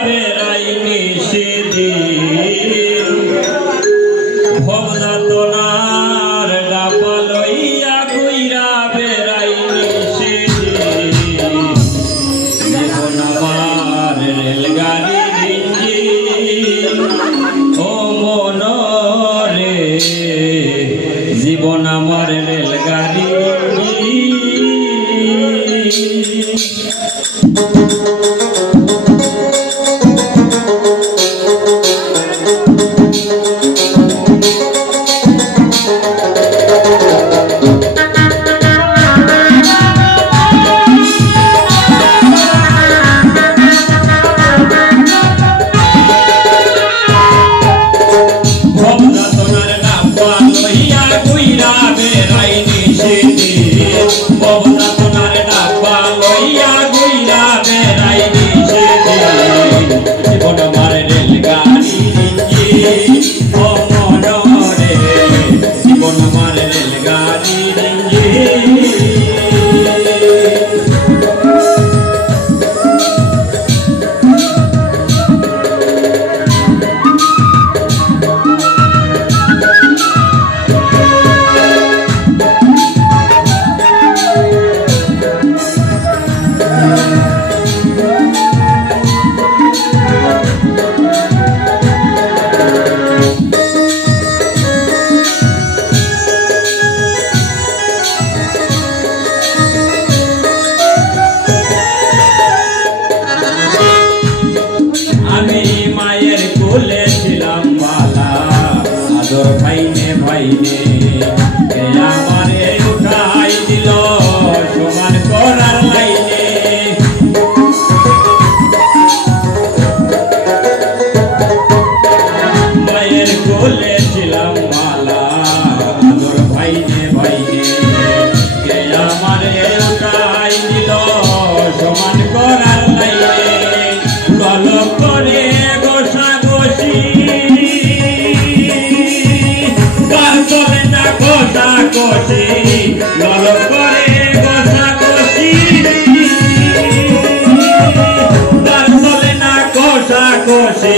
বেড়াইনি সেদিন ভবনাতনার ডাবা লইয়া কইরা বেড়াইনি সেদিন জীবন আমার রেলগাড়ির ইঞ্জিন ও মন রে জীবন আমার রেলগাড়ির ভাইনে ভাইনে আমারে উঠাই দিল সমান করার লাইনে মায়ের কোলে ছিলাম মালা আদর ভাইনে ভাইনে আমারে উঠাই দিল সমান করার লাইনে ভালো করে গোসা গোসি কষি লল করে গোসা কষি তার চলে না কষা কষি